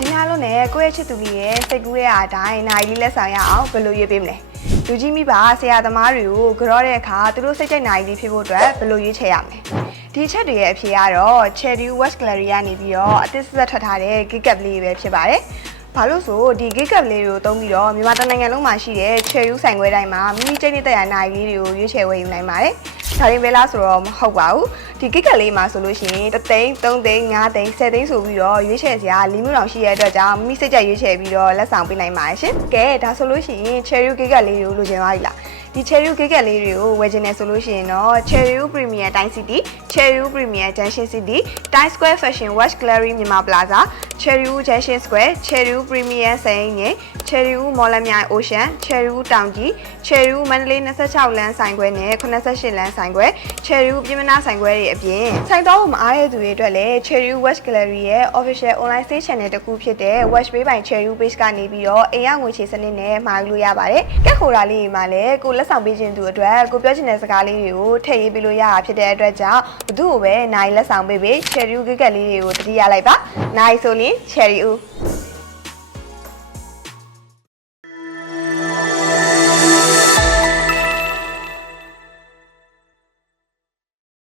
ဒီများလုံးနဲ့ကိုယ့်ရဲ့ချစ်သူလေးရဲ့စိတ်ကူးတဲ့အတိုင်းနိုင်လေးလက်ဆောင်ရအောင်ဘယ်လိုရွေးပေးမလဲလူကြီးမိဘဆရာသမားတွေကိုကြောတဲ့အခါသူတို့စိတ်ကြိုက်နိုင်လေးဖြစ်ဖို့အတွက်ဘယ်လိုရွေးချယ်ရမလဲဒီချက်တွေရဲ့အဖြေကတော့ Cherry West Gallery ကနေပြီးတော့အသစ်ဆက်ထွက်ထားတဲ့ Gig Cap လေးပဲဖြစ်ပါတယ်ဘာလို့ဆိုဒီ gig cap လေးတွေကိုသုံးပြီးတော့မြန်မာတိုင်းနိုင်ငံလုံးမှာရှိတဲ့ cherry ဆိုင်ခွဲတိုင်းမှာမိမိကျိတ်နေတဲ့ရနိုင်လေးတွေကိုရွေးချယ်ဝယ်ယူနိုင်ပါတယ်။ ဒါရင်ပဲလားဆိုတော့မဟုတ်ပါဘူး။ဒီ gig cap လေးမှာဆိုလို့ရှိရင်3သိန်း3သိန်း5သိန်း10သိန်းဆိုပြီးတော့ရွေးချယ်စရာလီမျိုးတောင်ရှိရတဲ့အတွက်ကြောင့်မိမိစိတ်ကြိုက်ရွေးချယ်ပြီးတော့လက်ဆောင်ပေးနိုင်ပါတယ်ရှင်။ကဲဒါဆိုလို့ရှိရင် cherry gig cap လေးတွေကိုလိုချင်သွားပြီလား။ဒီ cherry gig cap လေးတွေကိုဝယ်ချင်တယ်ဆိုလို့ရှိရင်တော့ cherry premier time city cherry premier junction city time square fashion watch gallery မြန်မာ plaza cherry junction square cherry premier စိန်ငယ် cherry မော်လမြိုင် ocean cherry တောင်ကြီး cherry မန္တလေး26လမ်းဆိုင်ခွဲနဲ့88လမ်းဆိုင်ခွဲ cherry ပြည်မနာဆိုင်ခွဲတွေအပြင်ဆိုင်တော့မအားတဲ့သူတွေအတွက်လည်း cherry west gallery ရဲ့ official online stage channel တစ်ခုဖြစ်တဲ့ watch bay by cherry page ကနေပြီးတော့အိမ်ရငွေချေစနစ်နဲ့မှာယူလို့ရပါတယ်ကက်ဟိုရာလေးတွေမှာလည်းကိုလက်ဆောင်ပေးခြင်းသူအတွက်ကိုပြောချင်တဲ့စကားလေးတွေကိုထည့်ရေးပေးလို့ရတာဖြစ်တဲ့အတွက်ကြောင့်ဘသူ့ကိုပဲနိုင်လက်ဆောင်ပေးပေး cherry ဂက်ကက်လေးတွေကိုတတိယလိုက်ပါနိုင်ဆိုရင် cherry ဦး